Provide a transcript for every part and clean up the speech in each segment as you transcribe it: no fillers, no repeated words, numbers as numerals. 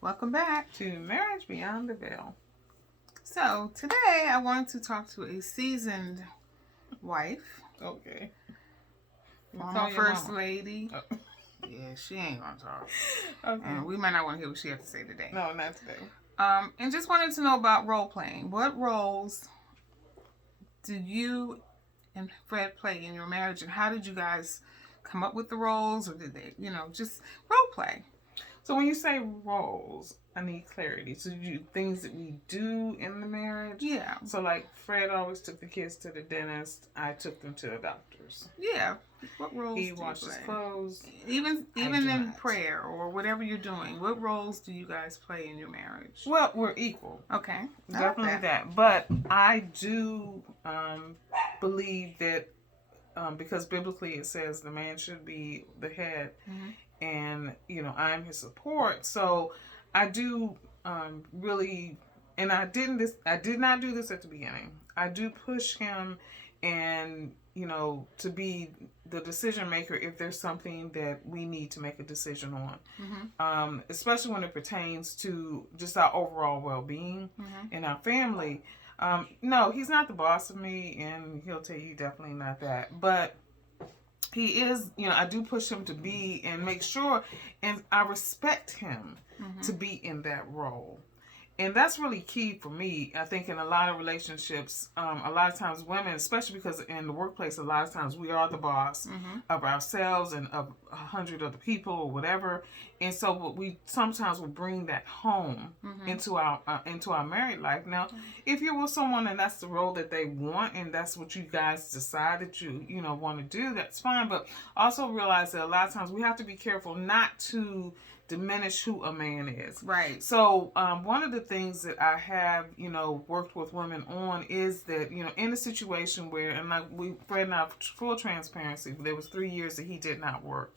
Welcome back to Marriage Beyond the Veil. So, today I want to talk to a seasoned wife. Okay. Former First Lady. Oh. Yeah, she ain't going to talk. Okay. And we might not want to hear what she has to say today. No, not today. And just wanted to know about role playing. What roles do you and Fred play in your marriage, and how did you guys come up with the roles, or did they, just role play? So when you say roles, I need clarity. So you things that we do in the marriage? Yeah. So like Fred always took the kids to the dentist. I took them to the doctors. Yeah. What roles he washes clothes. Even in prayer or whatever you're doing, what roles do you guys play in your marriage? Well, we're equal. Okay. Definitely that. But I do believe that because biblically it says the man should be the head. Mm-hmm. And, I'm his support. So I do really, and I did not do this at the beginning. I do push him and, to be the decision maker if there's something that we need to make a decision on. Mm-hmm. Especially when it pertains to just our overall well-being in our family. No, he's not the boss of me, and he'll tell you definitely not that. But he is, I do push him to be and make sure, and I respect him to be in that role. And that's really key for me. I think in a lot of relationships, a lot of times women, especially because in the workplace, a lot of times we are the boss of ourselves and of 100 other people or whatever. And so we sometimes will bring that home into our married life. Now, if you're with someone and that's the role that they want and that's what you guys decide that you want to do, that's fine. But also realize that a lot of times we have to be careful not to diminish who a man is. Right. So one of the things that I have, worked with women on is that, in a situation where, and like Fred and I, full transparency, there was 3 years that he did not work.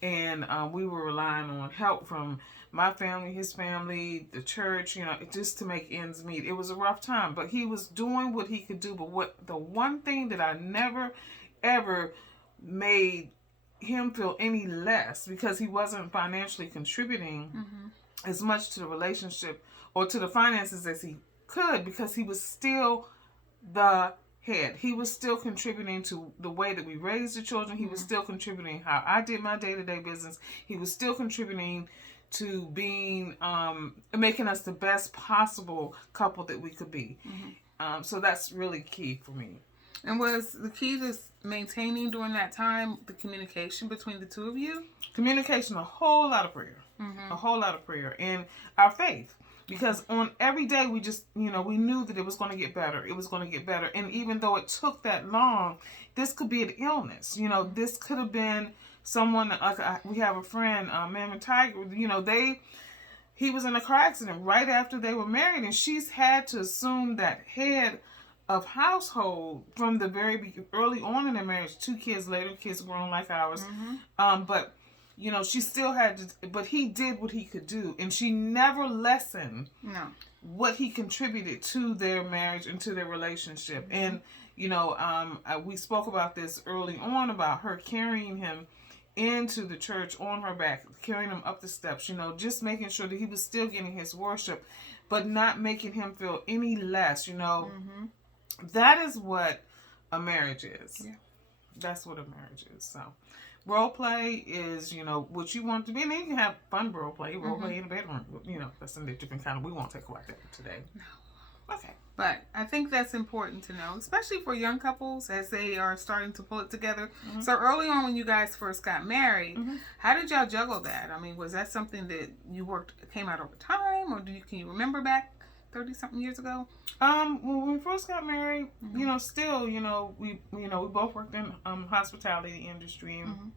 And we were relying on help from my family, his family, the church, just to make ends meet. It was a rough time, but he was doing what he could do. But the one thing that I never, ever made him feel any less, because he wasn't financially contributing as much to the relationship or to the finances as he could, because he was still the head. He was still contributing to the way that we raised the children. He was still contributing how I did my day-to-day business. He was still contributing to being making us the best possible couple that we could be. So that's really key for me. And was the key to maintaining during that time the communication between the two of you? Communication, a whole lot of prayer. A whole lot of prayer. And our faith. Because on every day we just, we knew that it was going to get better. It was going to get better. And even though it took that long, this could be an illness. This could have been someone, we have a friend, Ma'am and Tiger, he was in a car accident right after they were married. And she's had to assume that head of household from the very early on in their marriage. 2 kids later, kids grown like ours. But she still had to, but he did what he could do, and she never lessened what he contributed to their marriage and to their relationship. And we spoke about this early on, about her carrying him into the church on her back, carrying him up the steps, just making sure that he was still getting his worship, but not making him feel any less. That is what a marriage is. Yeah. That's what a marriage is. So, role play is, what you want to be. And then you can have fun role play in the bedroom. That's a different kind of, we won't take about that today. No. Okay. But I think that's important to know, especially for young couples as they are starting to pull it together. So early on when you guys first got married, how did y'all juggle that? I mean, was that something that came out over time, or can you remember back 30-something years ago? When we first got married, still, we both worked in hospitality industry, and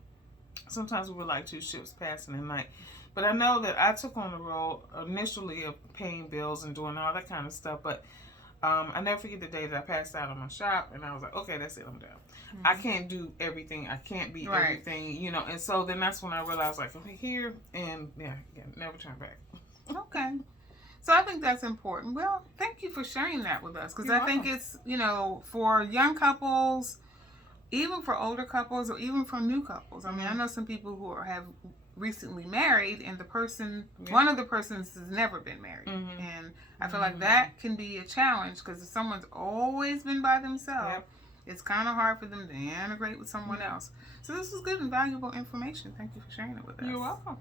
sometimes we were like 2 ships passing at night. But I know that I took on the role initially of paying bills and doing all that kind of stuff. But I never forget the day that I passed out on my shop, and I was like, okay, that's it, I'm done. I can't do everything. I can't be everything, And so then that's when I realized, like, okay, here, and never turn back. Okay. So I think that's important. Well, thank you for sharing that with us, because I think it's, for young couples, even for older couples, or even for new couples. I mean, I know some people who have recently married and the person, Yeah. one of the persons has never been married. And I feel like that can be a challenge because if someone's always been by themselves, it's kind of hard for them to integrate with someone else. So this is good and valuable information. Thank you for sharing it with us. You're welcome.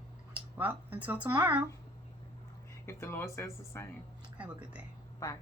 Well, until tomorrow. If the Lord says the same. Have a good day. Bye.